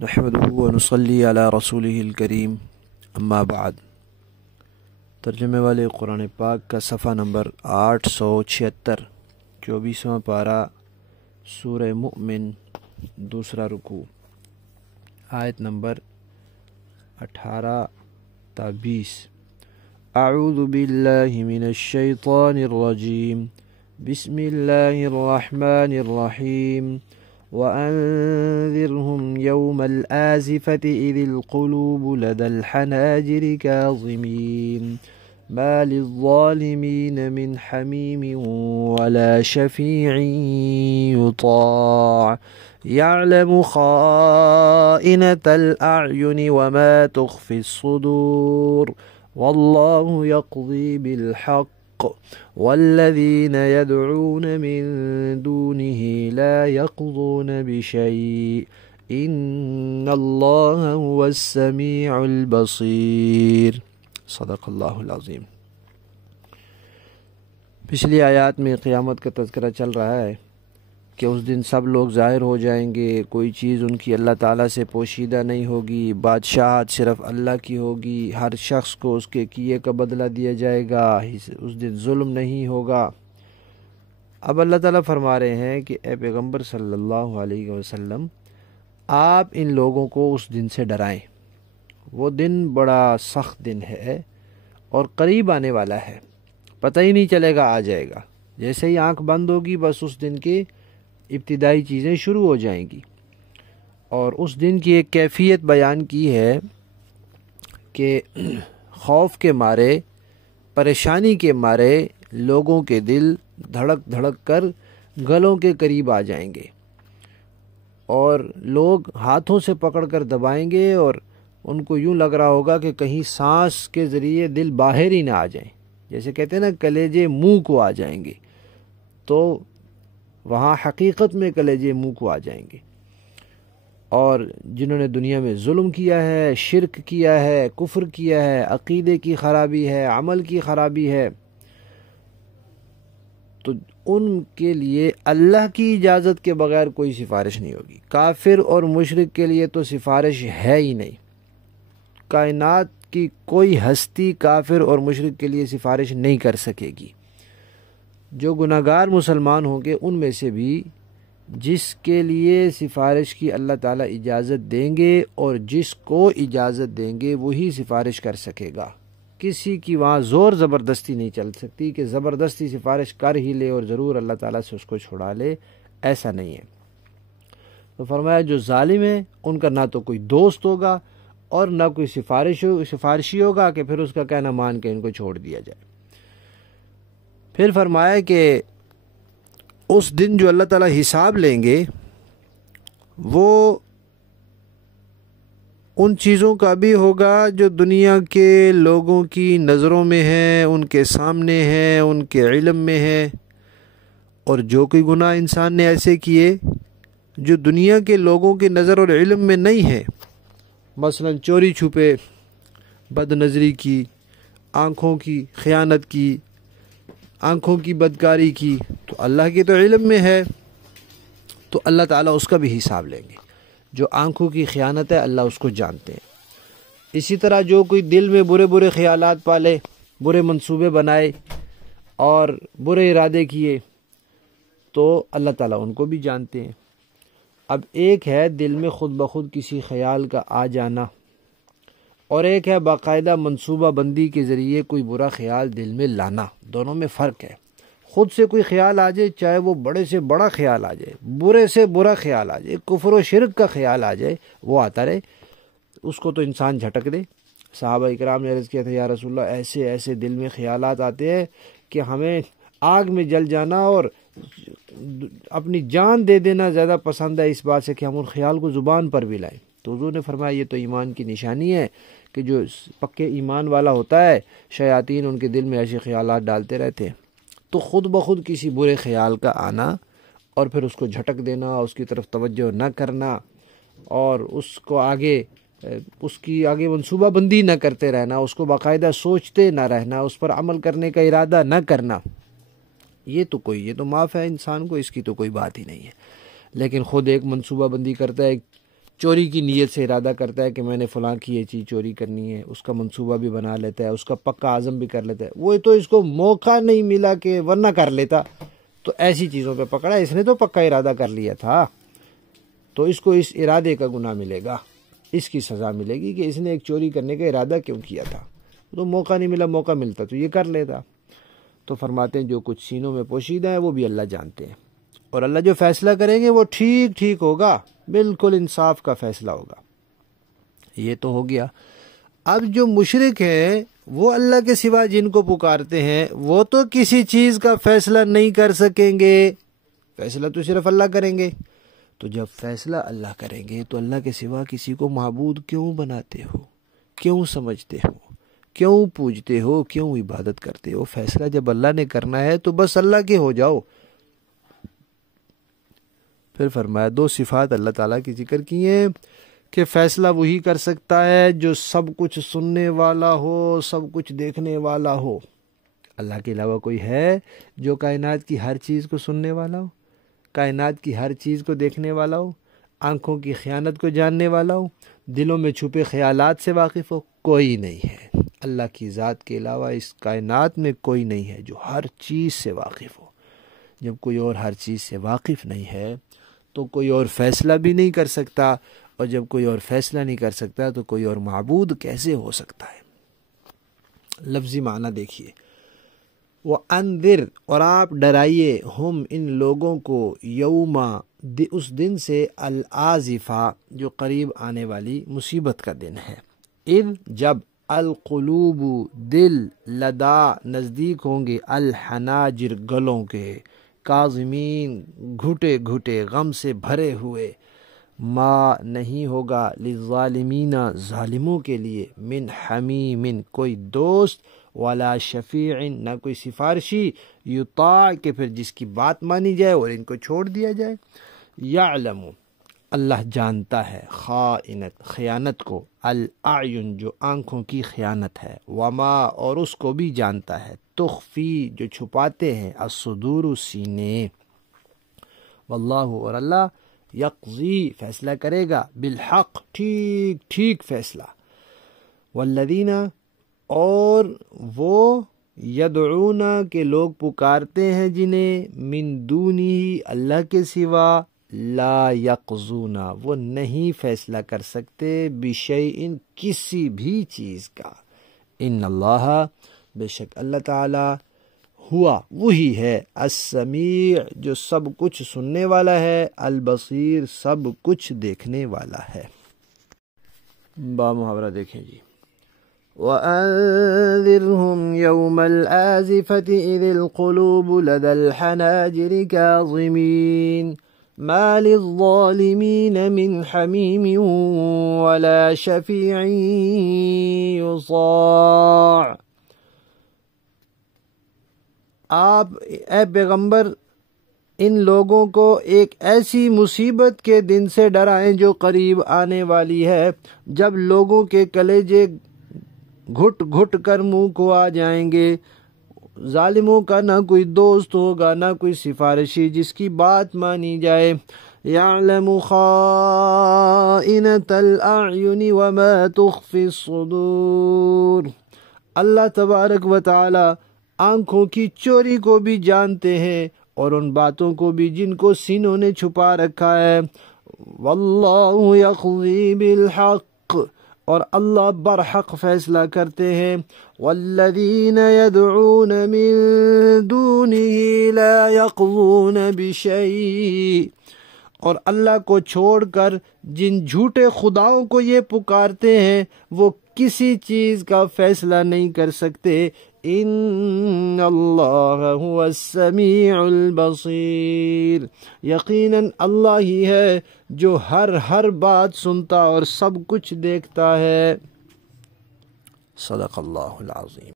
نحمده ونصلي علی رسولہ الکریم اما بعد۔ ترجمے والے قرآن پاک کا صفحہ نمبر 876، 24واں پارہ، سورہ مؤمن، دوسرا رکوع، آیت نمبر 18 تا 20۔ اعوذ باللہ من الشیطان الرجیم، بسم اللہ الرحمن الرحیم۔ وأنذرهم يوم الآزفة إذ القلوب لدى الحناجر كاظمين ما للظالمين من حميم ولا شفيع يطاع يعلم خائنة الأعين وما تخفي الصدور والله يقضي بالحق والذين يدعون من دونه لا يقضون بشيء إن الله هو السميع البصير۔ صدق اللہ العظیم۔ پچھلی آیات میں قیامت کا تذکرہ چل رہا ہے کہ اس دن سب لوگ ظاہر ہو جائیں گے، کوئی چیز ان کی اللہ تعالیٰ سے پوشیدہ نہیں ہوگی، بادشاہت صرف اللہ کی ہوگی، ہر شخص کو اس کے کیے کا بدلہ دیا جائے گا، اس دن ظلم نہیں ہوگا۔ اب اللہ تعالیٰ فرما رہے ہیں کہ اے پیغمبر صلی اللہ علیہ وسلم، آپ ان لوگوں کو اس دن سے ڈرائیں۔ وہ دن بڑا سخت دن ہے اور قریب آنے والا ہے، پتہ ہی نہیں چلے گا، آ جائے گا۔ جیسے ہی آنکھ بند ہوگی بس اس دن کی ابتدائی چیزیں شروع ہو جائیں گی۔ اور اس دن کی ایک کیفیت بیان کی ہے کہ خوف کے مارے، پریشانی کے مارے لوگوں کے دل دھڑک دھڑک کر گلوں کے قریب آ جائیں گے، اور لوگ ہاتھوں سے پکڑ کر دبائیں گے، اور ان کو یوں لگ رہا ہوگا کہ کہیں سانس کے ذریعے دل باہر ہی نہ آ جائیں، جیسے کہتے ہیں نا کلیجے منہ کو آ جائیں گے، تو وہاں حقیقت میں کلیجے منہ کو آ جائیں گے۔ اور جنہوں نے دنیا میں ظلم کیا ہے، شرک کیا ہے، کفر کیا ہے، عقیدے کی خرابی ہے، عمل کی خرابی ہے، تو ان کے لیے اللہ کی اجازت کے بغیر کوئی سفارش نہیں ہوگی۔ کافر اور مشرک کے لیے تو سفارش ہے ہی نہیں، کائنات کی کوئی ہستی کافر اور مشرک کے لیے سفارش نہیں کر سکے گی۔ جو گناہگار مسلمان ہوں گے ان میں سے بھی جس کے لیے سفارش کی اللہ تعالیٰ اجازت دیں گے، اور جس کو اجازت دیں گے وہی سفارش کر سکے گا۔ کسی کی وہاں زور زبردستی نہیں چل سکتی کہ زبردستی سفارش کر ہی لے اور ضرور اللہ تعالیٰ سے اس کو چھڑا لے، ایسا نہیں ہے۔ تو فرمایا جو ظالم ہیں ان کا نہ تو کوئی دوست ہوگا اور نہ کوئی سفارشی ہوگا کہ پھر اس کا کہنا مان کے ان کو چھوڑ دیا جائے۔ پھر فرمایا کہ اس دن جو اللہ تعالیٰ حساب لیں گے وہ ان چیزوں کا بھی ہوگا جو دنیا کے لوگوں کی نظروں میں ہے، ان کے سامنے ہے، ان کے علم میں ہے، اور جو کوئی گناہ انسان نے ایسے کیے جو دنیا کے لوگوں کی نظر اور علم میں نہیں ہے، مثلا چوری چھپے، بد نظری کی، آنکھوں کی خیانت کی، آنکھوں کی بدکاری کی، تو اللہ کے تو علم میں ہے، تو اللہ تعالیٰ اس کا بھی حساب لیں گے۔ جو آنکھوں کی خیانت ہے اللہ اس کو جانتے ہیں۔ اسی طرح جو کوئی دل میں برے برے خیالات پالے، برے منصوبے بنائے اور برے ارادے کیے، تو اللہ تعالیٰ ان کو بھی جانتے ہیں۔ اب ایک ہے دل میں خود بخود کسی خیال کا آ جانا، اور ایک ہے باقاعدہ منصوبہ بندی کے ذریعے کوئی برا خیال دل میں لانا، دونوں میں فرق ہے۔ خود سے کوئی خیال آ جائے، چاہے وہ بڑے سے بڑا خیال آ جائے، برے سے برا خیال آ جائے، کفر و شرک کا خیال آ جائے، وہ آتا رہے، اس کو تو انسان جھٹک دے۔ صحابہ اکرام نے عرض کیا تھا یا رسول اللہ، ایسے ایسے دل میں خیالات آتے ہیں کہ ہمیں آگ میں جل جانا اور اپنی جان دے دینا زیادہ پسند ہے اس بات سے کہ ہم ان خیال کو زبان پر بھی لائیں۔ تو حضور نے فرمایا یہ تو ایمان کی نشانی ہے کہ جو پکے ایمان والا ہوتا ہے شیاطین ان کے دل میں ایسے خیالات ڈالتے رہتے ہیں۔ تو خود بخود کسی برے خیال کا آنا اور پھر اس کو جھٹک دینا، اس کی طرف توجہ نہ کرنا، اور اس کو اس کی آگے منصوبہ بندی نہ کرتے رہنا، اس کو باقاعدہ سوچتے نہ رہنا، اس پر عمل کرنے کا ارادہ نہ کرنا، یہ تو معاف ہے انسان کو، اس کی تو کوئی بات ہی نہیں ہے۔ لیکن خود ایک منصوبہ بندی کرتا ہے چوری کی نیت سے ارادہ کرتا ہے کہ میں نے فلاں کی یہ چیز چوری کرنی ہے، اس کا منصوبہ بھی بنا لیتا ہے، اس کا پکا عزم بھی کر لیتا ہے، وہ تو اس کو موقع نہیں ملا کہ ورنہ کر لیتا، تو ایسی چیزوں پہ پکڑا، اس نے تو پکا ارادہ کر لیا تھا، تو اس کو اس ارادے کا گناہ ملے گا، اس کی سزا ملے گی کہ اس نے ایک چوری کرنے کا ارادہ کیوں کیا تھا، تو موقع نہیں ملا، موقع ملتا تو یہ کر لیتا۔ تو فرماتے ہیں جو کچھ سینوں میں پوشیدہ ہے وہ بھی اللہ جانتے ہیں، اور اللہ جو فیصلہ کریں گے وہ ٹھیک ٹھیک ہوگا، بالکل انصاف کا فیصلہ ہوگا۔ یہ تو ہو گیا۔ اب جو مشرک ہیں وہ اللہ کے سوا جن کو پکارتے ہیں وہ تو کسی چیز کا فیصلہ نہیں کر سکیں گے، فیصلہ تو صرف اللہ کریں گے۔ تو جب فیصلہ اللہ کریں گے تو اللہ کے سوا کسی کو معبود کیوں بناتے ہو، کیوں سمجھتے ہو، کیوں پوجتے ہو، کیوں عبادت کرتے ہو؟ فیصلہ جب اللہ نے کرنا ہے تو بس اللہ کے ہو جاؤ۔ پھر فرمایا دو صفات اللہ تعالیٰ کی ذکر کی ہیں کہ فیصلہ وہی کر سکتا ہے جو سب کچھ سننے والا ہو، سب کچھ دیکھنے والا ہو۔ اللہ کے علاوہ کوئی ہے جو کائنات کی ہر چیز کو سننے والا ہو، کائنات کی ہر چیز کو دیکھنے والا ہو، آنکھوں کی خیانت کو جاننے والا ہو، دلوں میں چھپے خیالات سے واقف ہو؟ کوئی نہیں ہے۔ اللہ کی ذات کے علاوہ اس کائنات میں کوئی نہیں ہے جو ہر چیز سے واقف ہو۔ جب کوئی اور ہر چیز سے واقف نہیں ہے تو کوئی اور فیصلہ بھی نہیں کر سکتا، اور جب کوئی اور فیصلہ نہیں کر سکتا تو کوئی اور معبود کیسے ہو سکتا ہے؟ لفظی معنی دیکھیے، وَأَنذِرْ، اور آپ ڈرائیے، ہم ان لوگوں کو، یوما، اس دن سے، الآزفہ، جو قریب آنے والی مصیبت کا دن ہے، اذ، جب، القلوب، دل، لدا، نزدیک ہوں گے، الحناجر، گلوں کے، کاظمین، گھٹے گھٹے، غم سے بھرے ہوئے، ما، نہیں ہوگا، للظالمین، ظالموں کے لیے، من حمیم، کوئی دوست، ولا شفیع، نہ کوئی سفارشی، یطاع، کہ پھر جس کی بات مانی جائے اور ان کو چھوڑ دیا جائے۔ یعلم، اللہ جانتا ہے، خیانت کو، الاعین، جو آنکھوں کی خیانت ہے، وما، اور اس کو بھی جانتا ہے، تخفی، جو چھپاتے ہیں، الصدور، سینے، واللہ، اور اللہ، یقضی، فیصلہ کرے گا، بالحق، ٹھیک ٹھیک فیصلہ، والذین، اور وہ، یدعون، کے لوگ پکارتے ہیں جنہیں، من دونہ، اللہ کے سوا، لا یقضون، وہ نہیں فیصلہ کر سکتے، بشیء، کسی بھی چیز کا، ان اللہ، بے شک اللہ تعالی، ہوا، وہی ہے، السمیع، جو سب کچھ سننے والا ہے، البصیر، سب کچھ دیکھنے والا ہے۔ با محاورہ دیکھیں جی، وَأَنذِرْهُمْ يَوْمَ الْآزِفَةِ إِذِ الْقُلُوبُ لَدَى الْحَنَاجِرِ كَاظِمِينَ مَا لِلظَّالِمِينَ مِنْ حَمِيمٍ وَلَا شَفِيعٍ يُطَاعُ۔ آپ اے پیغمبر ان لوگوں کو ایک ایسی مصیبت کے دن سے ڈرائیں جو قریب آنے والی ہے، جب لوگوں کے کلیجے گھٹ گھٹ کر منہ کو آ جائیں گے، ظالموں کا نہ کوئی دوست ہوگا، نہ کوئی سفارشی جس کی بات مانی جائے۔ یعلم خائنۃ الاعین وما تخفی الصدور، اللہ تبارک و تعالی آنکھوں کی چوری کو بھی جانتے ہیں اور ان باتوں کو بھی جن کو سینوں نے چھپا رکھا ہے۔ واللہ یقضی بالحق، اور اللہ برحق فیصلہ کرتے ہیں۔ والذین یدعون من دونہ لا یقضون بشیء، اور اللہ کو چھوڑ کر جن جھوٹے خداؤں کو یہ پکارتے ہیں وہ کسی چیز کا فیصلہ نہیں کر سکتے۔ ان اللہ هو السمیع البصیر، یقیناً اللہ ہی ہے جو ہر بات سنتا اور سب کچھ دیکھتا ہے۔ صدق اللہ العظیم۔